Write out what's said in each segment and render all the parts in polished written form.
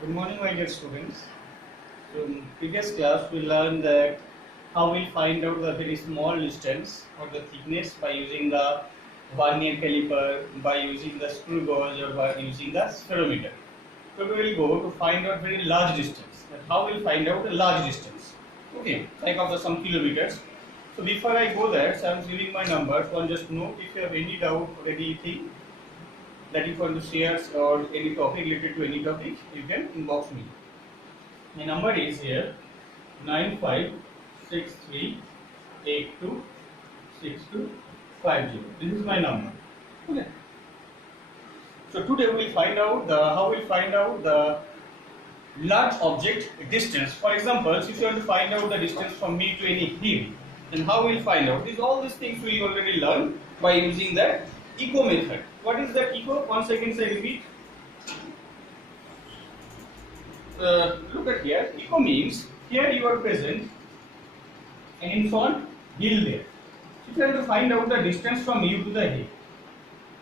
Good morning, my dear students. So, in previous class, we learned that how we find out the very small distance or the thickness by using the vernier caliper, by using the screw gauge, or by using the spherometer. So, we will go to find out very large distance. That how we will find out a large distance? Okay, like of the some kilometers. So, before I go there, so I am giving my numbers. One just note if you have any doubt or anything that you want to share or any topic related to any topic, you can inbox me. My number is here 9563826250. This is my number. Okay. So today we will find out how we will find out the large object distance. For example, if you want to find out the distance from me to any hill, then how we will find out? All these things we already learned by using the echo method. What is that echo? Once again, I repeat. Look at here. Echo means here you are present and in front hill there. So if you have to find out the distance from you to the hill,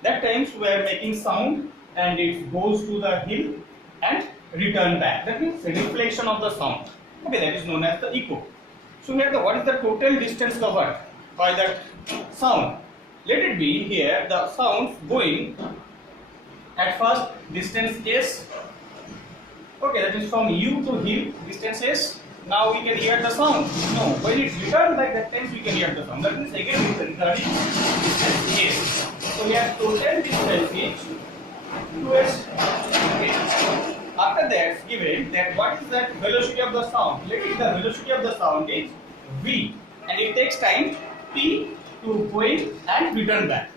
that times we are making sound and it goes to the hill and return back. That means reflection of the sound. Okay, that is known as the echo. So here what is the total distance covered by that sound? Let it be here the sound going at first distance s. Okay, that is from you to hill distance s. Now we can hear the sound. No, when it returns back, that times we can hear the sound. That means again it is returning distance s. So here total distance is 2s. Okay. After that, given that what is that velocity of the sound? Let it the velocity of the sound is v, and it takes time t to going and return back.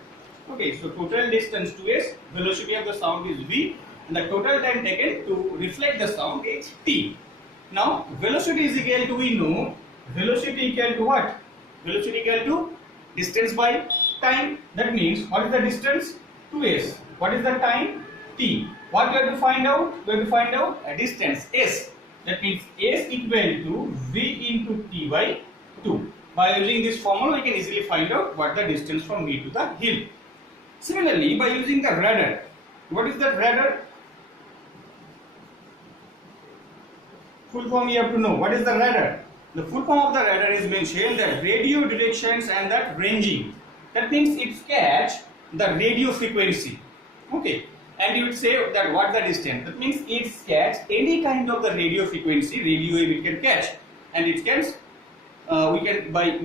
Okay, so total distance 2s, velocity of the sound is v, and the total time taken to reflect the sound is t. Now, velocity is equal to, we know, velocity equal to what? Velocity equal to distance by time. That means, what is the distance? 2s. What is the time? T. What we have to find out? We have to find out a distance s. That means s equal to v into t by 2. By using this formula, we can easily find out what the distance from me to the hill. Similarly, by using the radar, what is that radar? Full form you have to know. What is the radar? The full form of the radar is mentioned that radio directions and that ranging. That means it catch the radio frequency. Okay. And you would say that what the distance? That means it catch any kind of the radio frequency, radio wave it can catch, and it can we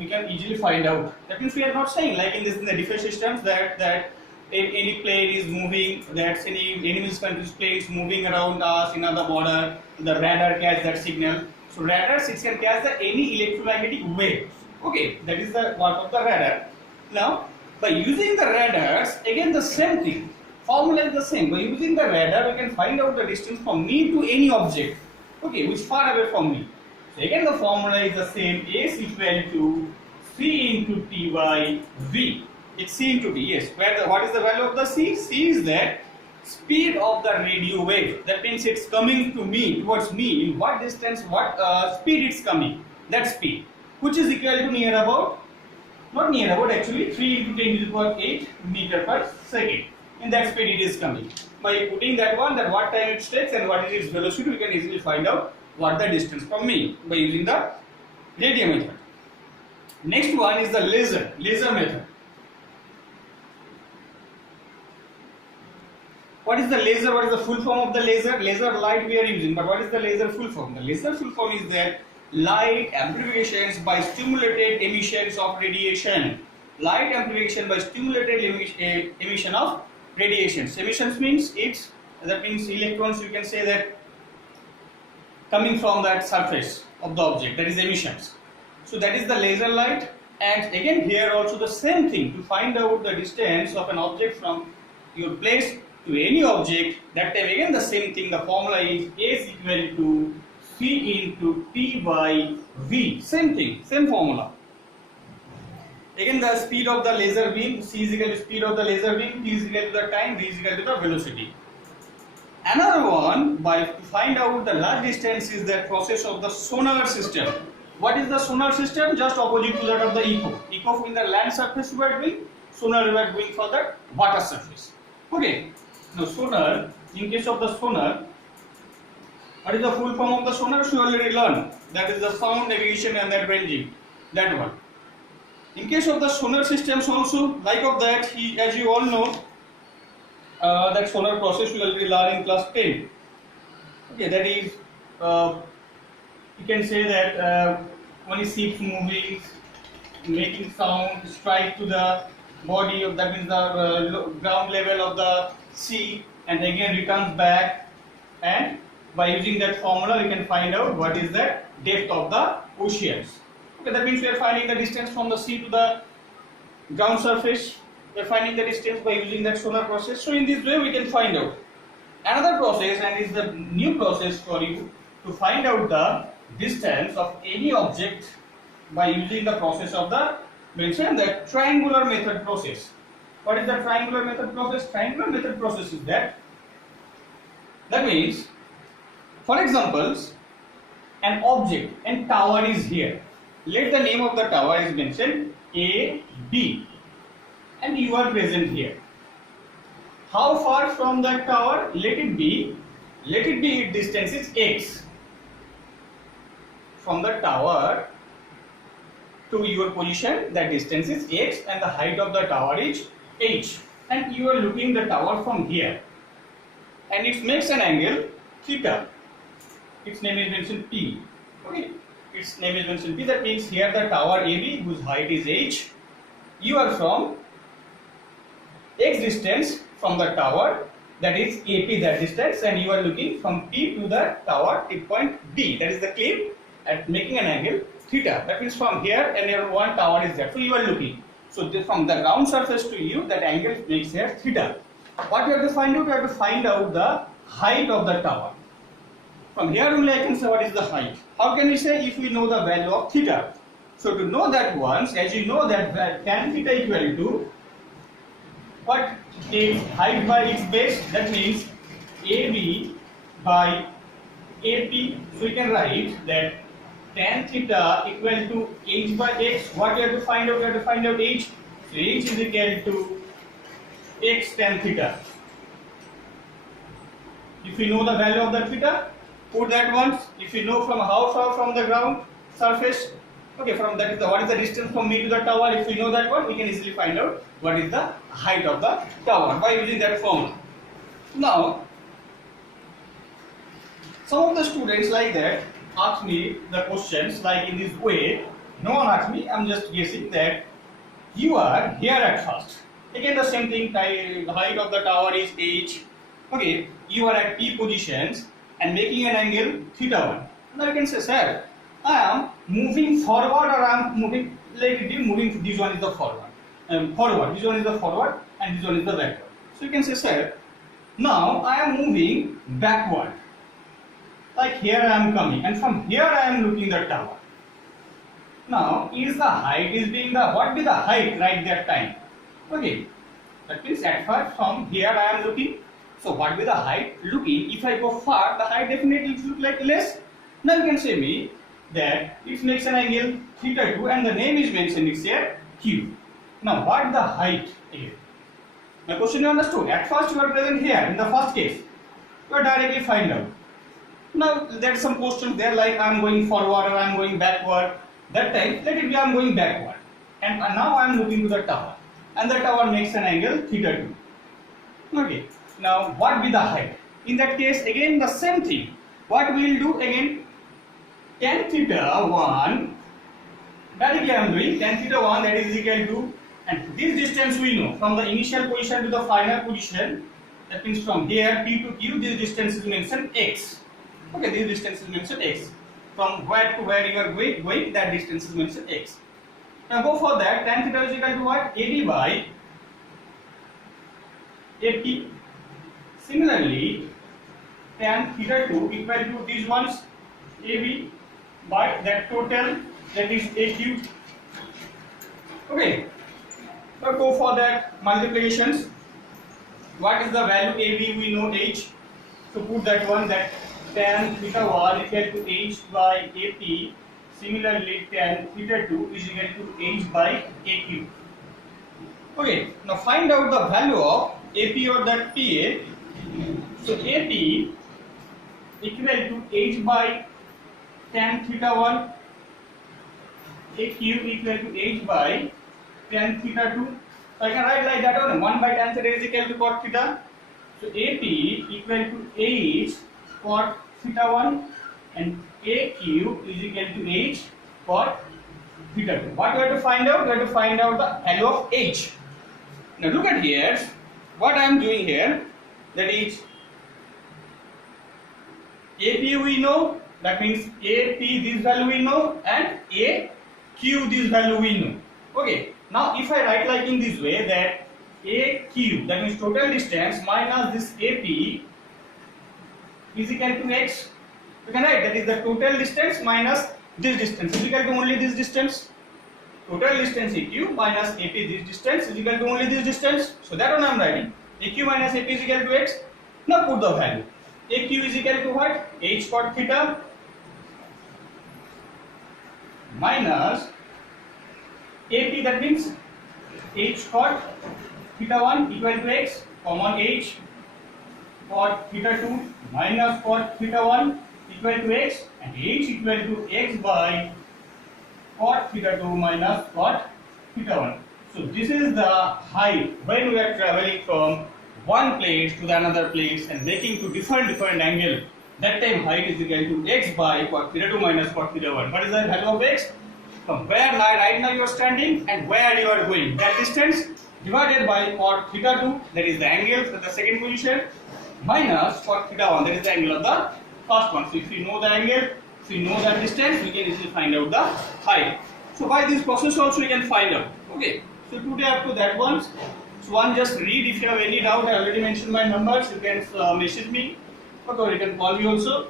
can easily find out. That means we are not saying like in the defense systems that any plane is moving, that's any enemy's country's plane is moving around us in other border, the radar catch that signal. So radars it can catch any electromagnetic wave. Okay, that is the part of the radar. Now by using the radars, again the same thing. Formula is the same. By using the radar, we can find out the distance from me to any object. Okay, which is far away from me. So again, the formula is the same. S equal to c into t by v. It's c into t. Yes. What is the value of the c? C is that speed of the radio wave. That means it's coming to me, towards me. In what distance, what speed it's coming. That speed, which is equal to near about, not near about actually, 3 into 10 to the power 8 meter per second. In that speed it is coming. By putting that one, that what time it takes and what is its velocity, we can easily find out what the distance from me by using the radio method. Next one is the laser method. What is the laser? What is the full form of the laser? Laser light we are using, but what is the laser full form? The laser full form is that light amplifications by stimulated emissions of radiation. Light amplification by stimulated emission of radiations. Emissions means that means electrons, you can say that coming from that surface of the object, that is emissions. So that is the laser light, and again here also the same thing, to find out the distance of an object from your place to any object, that time again the same thing, the formula is S equal to C into T by V, same thing, same formula. Again the speed of the laser beam, C is equal to speed of the laser beam, T is equal to the time, V is equal to the velocity. Another one, to find out the large distance, is the process of the sonar system. What is the sonar system? Just opposite to that of the echo. Echo in the land surface we are doing, sonar we are doing for the water surface. Okay. Now sonar, in case of the sonar, What is the full form of the sonar? We already learned. That is the sound, navigation, and that ranging. That one. In case of the sonar systems also, like of that, as you all know, that sonar process we already learned in class 10. Okay, that is, you can say that when a ship moving, making sound, strike to the body of, that means the ground level of the sea, and again returns back, and by using that formula we can find out what is the depth of the oceans. Okay, that means we are finding the distance from the sea to the ground surface. We are finding the distance by using that sonar process. So in this way we can find out. Another process, and is the new process for you to find out the distance of any object by using the process of the mentioned the triangular method process. What is the triangular method process? Triangular method process is that means, for example, an object and tower is here. Let the name of the tower is mentioned A, B, and you are present here. How far from that tower? Let it be its distance is x. From the tower to your position, that distance is x, and the height of the tower is h. And you are looking the tower from here, and it makes an angle theta. Its name is mentioned P. Okay, its name is mentioned P. That means here the tower AB, whose height is h. You are from x distance from the tower, that is AP, that distance, and you are looking from P to the tower tip point B, that is the cliff, at making an angle theta. That means from here and your one tower is there. So you are looking. So from the ground surface to you, that angle makes here theta. What you have to find out? You have to find out the height of the tower. From here only I can say what is the height. How can we say? If we know the value of theta. So to know that once, as you know that tan theta equal to what is height by its base, that means AB by AP. So we can write that tan theta equal to h by x. What you have to find out? You have to find out h. So h is equal to x tan theta. If you know the value of the theta, put that once. If you know from how far from the ground surface, okay, from that is the what is the distance from me to the tower. If we know that one, we can easily find out what is the height of the tower by using that formula. Now, some of the students like that ask me the questions like in this way. No one asked me. I'm just guessing that you are here at first. Again, the same thing. The height of the tower is h. Okay, you are at P positions and making an angle theta 1. Now you can say, sir, I am moving forward, or I am moving, let it be moving. This one is the forward. Forward. This one is the forward, and this one is the backward. So you can say, sir, now I am moving backward. Like here I am coming, and from here I am looking the tower. Now, is the height is being the what be the height right that time? Okay, that means at first from here I am looking. So what be the height looking? If I go far, the height definitely look like less. Now you can say me that it makes an angle theta 2, and the name is mentioned is here Q. Now what the height is? My question you understood. At first you are present here in the first case. You are directly find out. Now there are some questions there like I am going forward or I am going backward. That time let it be I am going backward, and now I am looking to the tower, and the tower makes an angle theta 2. Okay. Now what be the height? In that case again the same thing. What we will do again? Tan theta 1. Directly I am doing tan theta 1, that is equal to, and this distance we know from the initial position to the final position. That means from here P to Q, this distance is mentioned x. Okay, this distance is mentioned x. From where to where you are going, that distance is mentioned x. Now go for that. Tan theta is equal to what? AD by AP. Similarly, tan theta 2 equal to these ones AB by that total, that is AQ. Okay. Now go for that multiplications. What is the value AB? We know h. So put that one, that tan theta 1 equal to h by AP. Similarly, tan theta 2 is equal to h by AQ. Okay. Now find out the value of AP or that PA. So AP equal to h by tan theta 1, a cube equal to h by tan theta 2. So I can write like that one, 1 by tan theta is equal to cot theta. So AP equal to h cot theta 1 and a cube is equal to h cot theta 2. What we have to find out? We have to find out the value of h. Now look at here, what I am doing here, that is AP we know, that means AP this value we know and AQ this value we know. Okay, now if I write like in this way, that AQ, that means total distance minus this AP is equal to x. You can write that is the total distance minus this distance is equal to only this distance. Total distance AQ minus AP this distance is equal to only this distance. So that one I am writing. AQ minus AP is equal to x. Now put the value. AQ is equal to what? H cot theta minus AP, that means H cot theta 1 equal to x, common H cot theta 2 minus cot theta 1 equal to x, and H equal to x by cot theta 2 minus cot theta 1. So this is the height when we are traveling from one place to the another place and making to different angle. That time height is equal to x by cot theta 2 minus cot theta 1. What is the value of x? From where right now you are standing and where you are going. That distance divided by cot theta 2, that is the angle at the second position, minus cot theta 1, that is the angle of the first one. So if you know the angle, if you know that distance, we can easily find out the height. So by this process also we can find out. Okay. So today up to that one. So one just read. If you have any doubt, I already mentioned my numbers. You can message me, or you can call me also.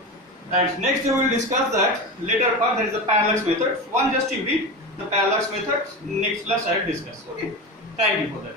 And next we will discuss that later part, that is the parallax method. So one just you read the parallax method. Next class I will discuss. Okay. Thank you for that.